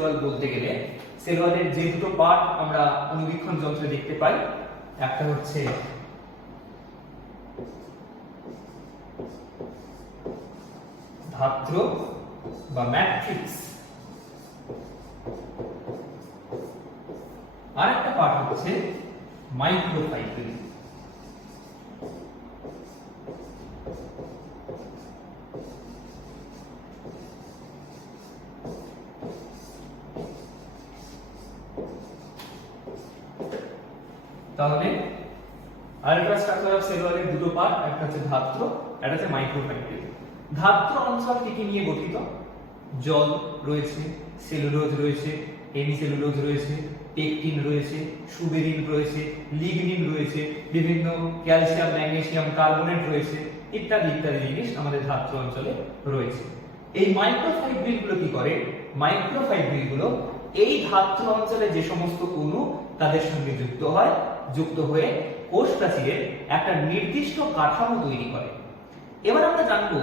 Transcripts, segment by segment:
ওয়াল বলতে গেলে সেল ওয়ালের যে দুটো পার্ট আমরা অনুবীক্ষণ যন্ত্রে দেখতে পাই, একটা হচ্ছে ধাত্র বা ম্যাট্রিক্স, আর একটা পার্ট হচ্ছে মাইক্রোফাইব্রিল। তাহলে আলট্রাস্ট্রাকচার অফ সেল ওয়ালের দুটো পার্ট, একটা হচ্ছে ধাত্র, একটা হচ্ছে মাইক্রোফাইব্রিল। ধাত্র অঞ্চল কি নিয়ে গঠিত? জল রয়েছে, সেলুলোজ রয়েছে, হেমিসেলুলোজ রয়েছে, পেকটিন রয়েছে, সুবেরিন রয়েছে, লিগনিন রয়েছে, বিভিন্ন ক্যালসিয়াম, ম্যাগনেসিয়াম, কার্বনেট রয়েছে, ইত্যাদি ইত্যাদি জিনিস আমাদের ধাত্র অঞ্চলে রয়েছে। এই মাইক্রোফাইব্রিল গুলো কি করে? মাইক্রোফাইব্রিল গুলো এই ধাত্র অঞ্চলে যে সমস্ত অণু তাদের সঙ্গে যুক্ত হয়ে কোষ প্রাচীরের একটা নির্দিষ্ট কাঠামো তৈরি করে। এবার আমরা জানবো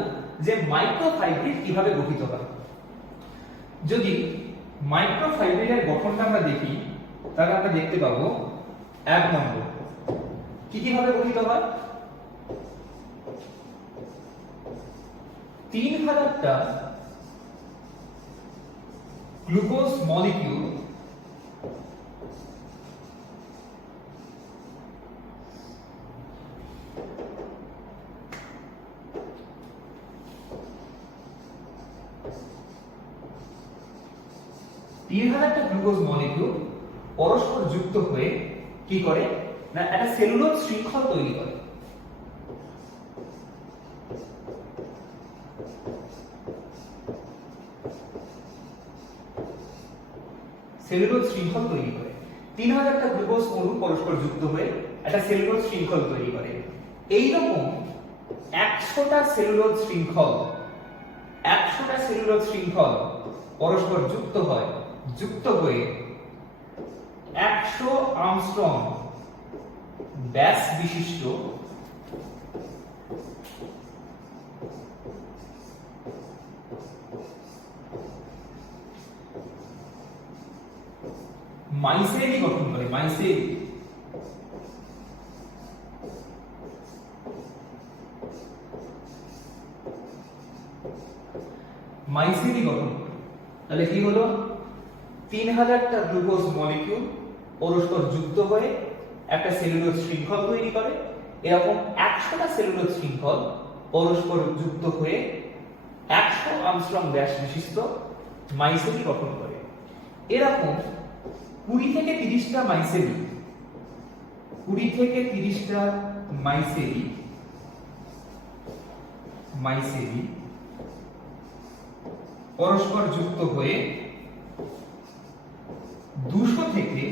যে মাইক্রোফাইব্রিল কিভাবে গঠিত হয়। যদি মাইক্রোফাইব্রিলের গঠনটা আমরা দেখি, তাহলে আমরা দেখতে পাবো 1 নম্বর কিভাবে গঠিত হয়। 3000টা গ্লুকোজ মলিকিউল পরস্পর যুক্ত হয়ে কি করে না একটা সেলুলোজ শৃঙ্খল তৈরি করে। সেলুলোজ শৃঙ্খল তৈরি করে 3000টা গ্লুকোজ অণু পরস্পর যুক্ত হয়ে একটা সেলুলোজ শৃঙ্খল তৈরি করে। এইরকম 100টা সেলুলোজ শৃঙ্খল পরস্পর যুক্ত হয়ে 100 আর্মস্ট্রং ব্যাস বিশিষ্ট মাইসেলি গঠন করে। মাইসেলি গঠন করে। তাহলে কি হলো? 3000টা গ্লুকোজ মলিকিউল পরস্পর যুক্ত হয়ে একটা সেলুলোজ শৃঙ্খল তৈরি করে। এরকম 100টা সেলুলোজ শৃঙ্খল পরস্পর যুক্ত হয়ে 100 আর্মস্ট্রং ব্যাস বিশিষ্ট মাইসেলি গঠন করে। এরকম 20 থেকে 30টা মাইসেলি পরস্পর যুক্ত হয়ে 200 থেকে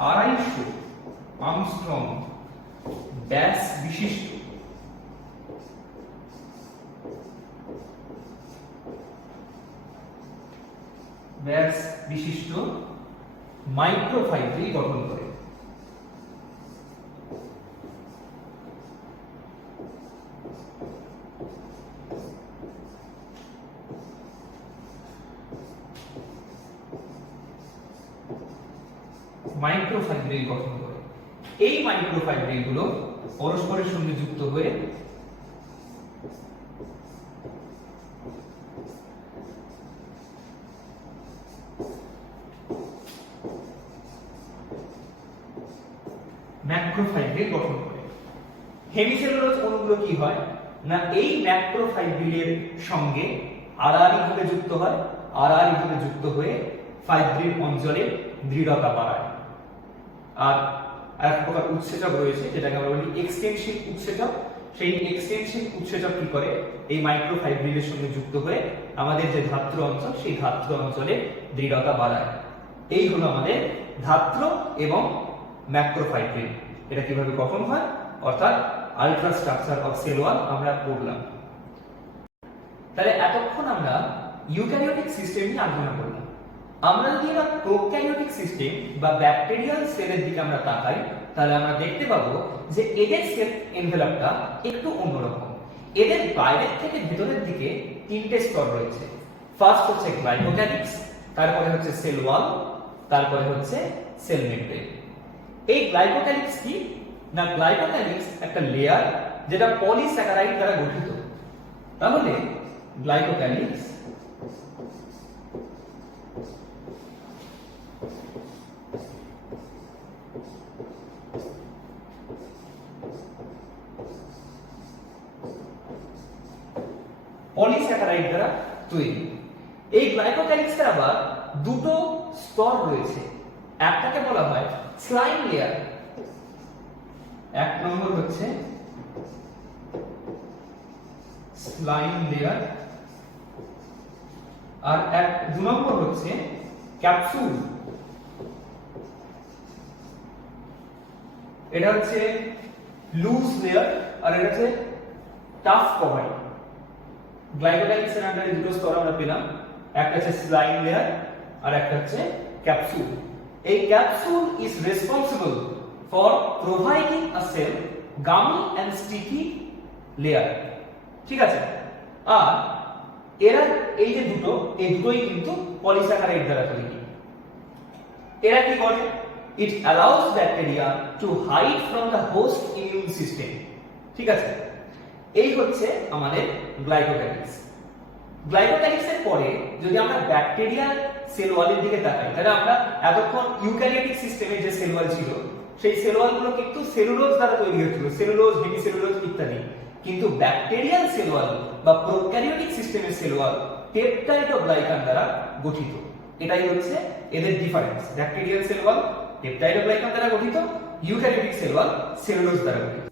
250 আর্মস্ট্রং ব্যাস বিশিষ্ট মাইক্রোফাইব্রিল গঠন করে। মাইক্রোফাইব্রিল গঠন করে। এই মাইক্রোফাইব্রিল গুলো পরস্পরের সঙ্গে যুক্ত হয়ে ম্যাক্রোফাইব্রিল গঠন করে। হেমিসেলুলোজ অণুগুলো কি হয় না এই ম্যাক্রোফাইব্রিলের সঙ্গে আড়াআড়ি ভাবে যুক্ত হয়, আড়াআড়ি ভাবে যুক্ত হয়ে ফাইব্রিল অঞ্চলে দৃঢ়তা বাড়ায়। আর এক প্রকার উৎসেচক রয়েছে যেটাকে আমরা বলি এক্সটেনশন উৎসেচক। সেই এক্সটেনশন উৎসেচক কি করে এই মাইক্রোফাইব্রিলের সঙ্গে যুক্ত হয়ে আমাদের যে ধাত্র অঞ্চল সেই ধাত্র অঞ্চলে দৃঢ়তা বাড়ায়। এই হলো আমাদের ধাত্র এবং ম্যাক্রোফাইব্রিল। এটা কিভাবে গঠন হয় অর্থাৎ আলট্রাস্ট্রাকচার অফ সেল ওয়াল আমরা পড়লাম। তাহলে এতক্ষণ আমরা ইউক্যারিওটিক সিস্টেম নিয়ে আলোচনা করলাম। আমরা যদি এবার প্রোক্যারিওটিক সিস্টেম বা ব্যাকটেরিয়াল সেলের দিকে আমরা তাকাই, তাহলে আমরা দেখতে পাবো যে এদের সেল এনভেলপটা একটু অন্যরকম। এদের বাইরের থেকে ভেতরের দিকে তিনটে স্তর রয়েছে। ফার্স্ট হচ্ছে গ্লাইকোক্যালিক্স, তারপরে হচ্ছে সেল ওয়াল, তারপরে হচ্ছে সেল মেমব্রেন। এই গ্লাইকোক্যালিক্স কি না, গ্লাইকোক্যালিক্স একটা লেয়ার যেটা পলিস্যাকারাইড দ্বারা গঠিত। তাহলে গ্লাইকোক্যালিক্স পলিস্যাকারাইড দ্বারা তৈরি। এই গ্লাইকোক্যালিক্সের আবার দুটো স্তর রয়েছে, একটাকে বলা হয় স্লাইম লেয়ার, এক নম্বর হচ্ছে স্লাইম লেয়ার, আর দু নম্বর হচ্ছে ক্যাপসুল। এটা হচ্ছে লুজ লেয়ার আর এটা হচ্ছে টাফ কভারিং। গ্লাইকোক্যালিক্সের আন্ডারে দুটো স্তর আমরা পেলাম, একটা হচ্ছে স্লাইম লেয়ার আর একটা হচ্ছে ক্যাপসুল। এই capsule is responsible for providing a cell gummy and sticky layer. ঠিক আছে, আর এরা এই যে দুটো, এই দুটোই কিন্তু পলিস্যাকারাইড দ্বারা তৈরি। এরা কি করে? It allows bacteria to hide from the host immune system. ঠিক আছে, এই হচ্ছে আমাদের গ্লাইকোক্যালিক্স। গ্লাইকোক্যালিক্সের পরে যদি আমরা ব্যাকটেরিয়াল সেল ওয়ালের দিকে তাকাই, তাহলে আমরা এতক্ষণ ইউক্যারিওটিক সিস্টেমে যে সেল ওয়াল ছিল সেই সেল ওয়ালগুলো কিন্তু সেলুলোজ দ্বারা তৈরি হয়েছিল, সেলুলোজ, হেমিসেলুলোজ ইত্যাদি। কিন্তু ব্যাকটেরিয়াল সেল ওয়াল বা প্রোক্যারিওটিক সিস্টেমের সেল ওয়াল পেপটাইড ও গ্লাইকান দ্বারা গঠিত। এটাই হচ্ছে এদের difference. Bacterial cell wall peptide ও গ্লাইকান দ্বারা গঠিত, ইউক্যারিওটিক সেল ওয়াল সেলুলোজ দ্বারা গঠিত।